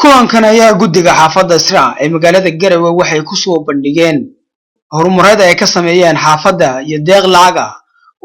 kulankan ayaa guddiga xaafadda Israa ee magaalada Garowe waxay ku soo bandhigeen horumarada ay ka sameeyeen xaafadda iyo deeq lacag ah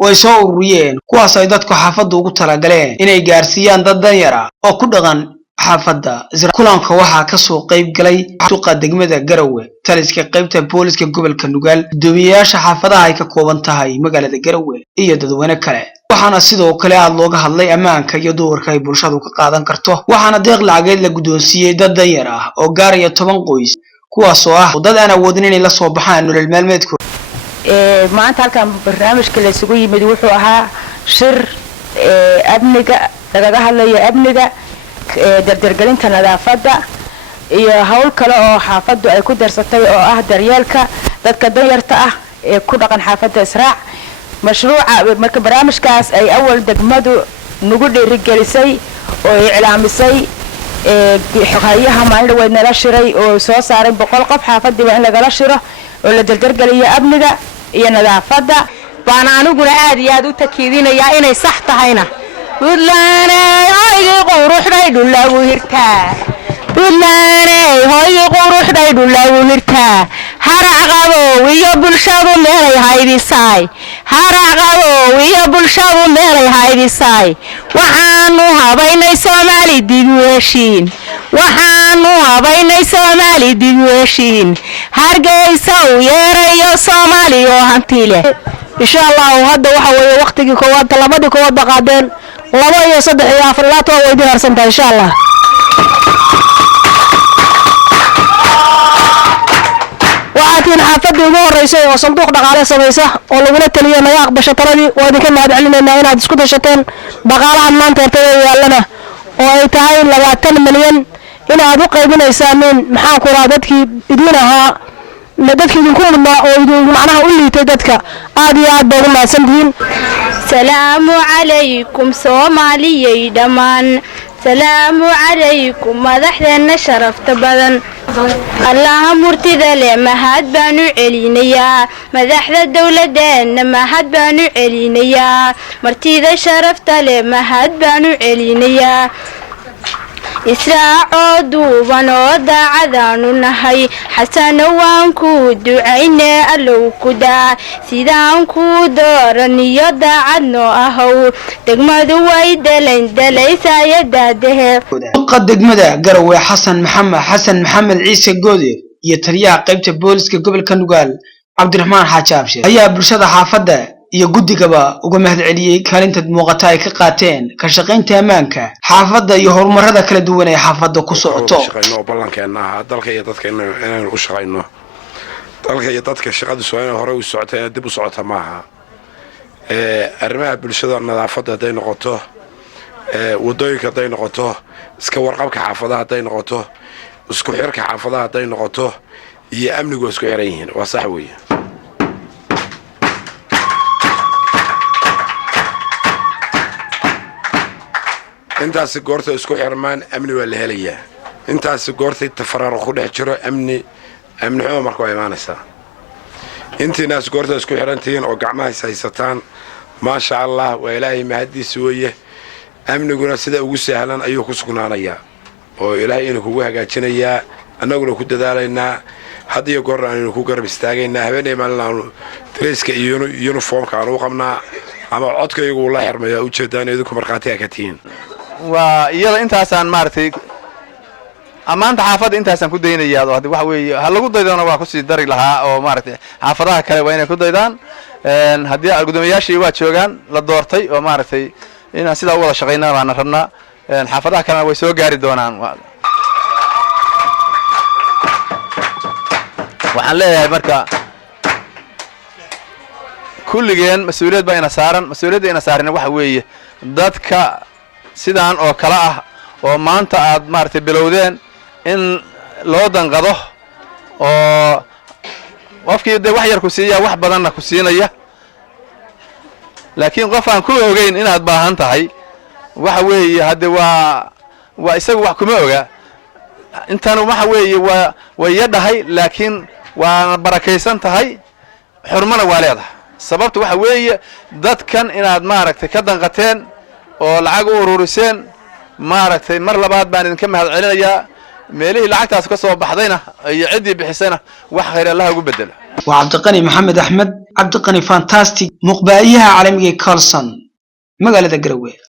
oo ay soo ururiyeen kuwaas ay dadku xaafadda ugu talagaleen inay gaarsiiyaan dad danyar ah oo ku dhaqan xaafadda Israa. Kulanka waxaa ka soo qayb galay suuqa degmada Garowe, taliska qaybta booliska gobolka Nugaal, guddoomiyayaasha xaafadaha ay ka kooban tahay magaalada Garowe iyo dadweyne kale. waxaana sidoo kale aad looga hadlay ammaanka iyo doorka ay bulshadu ka qaadan karto. waxaana deeq lacageed la guddoonsiiyay dad danyar ah oo gaaraya 10 qoys kuwaas oo ah dad aan awoodin inay la soo baxaan nolol maalmeedkooda. maanta halkan barnaamijka la isugu yimid wuxuu ahaa shir amniga lagaga hadlayo amniga dardargelinta nadaafadda iyo hawl kale oo xaafaddu ay ku darsatay oo ah daryeelka dadka danyarta ah ee ku dhaqan xaafadda Israa. mashruuca marka barnaamijkaas ay awal degmadu nagu dhiirigelisay oo iclaamisay xogayaha maalin weyn nala shiray oo soo saaray 100 qof xaafaddiiba in lagala shiro oo la dardargeliyo amniga iyo nadaafadda. baan aniguna aad iyo aad u takiidinayaa inay sax tahayna budlaanay hooyga quruxday dhulagu hirtaa budlaanay hooyga quruxday dhulagu hirtaa haraqabo iyo bulshadu meelay haydisay haraqabo iyo bulshadu meelay haydisay waxaanu habaynay Soomaali dib u heshiin waxaanu habaynay Soomaali dib u heshiin hargeysa u yeerayo Soomaali oo hanti leh. insha Allah hadda waxa weeye waqtigii koowaad labadii koowaad baqadeen 2 iyo 3 iyo 4 ilaa 10 way diyaarsantahay insha Allah. وعدين حافظ يمر رئيسي وصندوق دقالة سميسة ولولا تليه ما يقبل شطرني وذيك ما بعلنا إن هنا دسكوت شتين بقالة عمان ترتوي لنا ويتعين لو 10 مليون هنا أدوق يبون يسامين محاكو رادتك يدونها ندتك يكون ما ويدون معناها قولي تدتك عادي عاد بقول ما سندين. سلام عليكم صومالي دمان سلام عليكم مدحنا شرفت بدن الله مرتدى لما هاد بانو علينيا مدحنا الدولة ما هاد بانو علينيا مرتدى شرفت لما هاد بانو علينيا إسراع دوبان ودا عذانو نهي حسن وانكو دعينا ألو كدا سيدانكو دوراني يدا عدنو أهو دقمدو ويدلين دليسا يداده. قد دقمدا قروي حسن محمد عيسى قودي يتريا قيبت بوليسك قبل كنوغال عبد الرحمن حاجابشي أيها برشاد حافظة iyo guddigaba uga mahad celiyay kaalinta muuqata ay ka qaateen ka shaqeynta ammaanka xaafadda iyo horumarada kala duwan ee xaafadda ku socoto. shaqeyno balankeena dalka iyo dadka inaan u shaqeyno dalka iyo dadka shaqadu soo hore u socotay dib u socota maaha. arrimaha bulshada nadaafadda haday noqoto wadooyinka haday noqoto iska warqabka xaafadaha haday noqoto isku xirka xaafadaha haday noqoto iyo amnigu isku xiran yihiin waa sax weeye. intaas goorta isku xirmaan amni waa la helayaa intaas goorta tafaraaruq ku dhex jiro amni xumo marka way imaanaysaa intiinaas goorta isku xirantiin oo gacmaha haysataan ma sha Allah waa ilaahay mahadiis weeye amniguna sida ugu sahlan ayuu ku sugnaanayaa oo ilaahay inuu kugu hagaajinayaa annaguna ku dadaalaynaa had iyo goor aan ku garab istaagaynaa habeenay maalin dresska iyo uniformka aan u qabnaa ama codkaygu la xirmayaa u jeedaan idinku marqaati ka tiin waa iyada intaasaan maartay amaanta xaafadda intaasaan ku daynayaa oo waxa weeye ha lagu daydana waa ku sii dari lahaa oo maartay xaafadaha kale waa inay ku daydaan haddii guddoomiyaashii waa joogaan la doortay oo maartay inaan sida u wada shaqeynaa baan rabnaa xaafadaha kalena way soo gaari doonaan. waxaan leeyahay marka kulligeen mas'uuliyad baa ina saaran mas'uuliyadda ina saaran waxa weeye dadka sidaan oo kala ah oo maanta aad maartay bilowdeen in loo danqado oo qofkii wax yar ku siiya wax badanna ku siinaya laakiin qof aan ku ogeyn inaad baahan tahay waxa weeye hadda waa isagu wax kuma oga intaan waxa weeye way yadhahay laakiin waa barakaysan tahay xurmana waa leedahay sababtu waxa weeye dadkan inaad maaragtay ka danqateen oo lacag u ururiseen maaragtay mar labaad baan idinka mahad celinayaa meelihii lacagtaas ka soo baxdayna iyo cidii bixisayna wax khayr Allah ugu bedelo وعبدالقني محمد أحمد عبدالقني فانتاستيك مقبائيها عالمية كارلسون مقالة قروي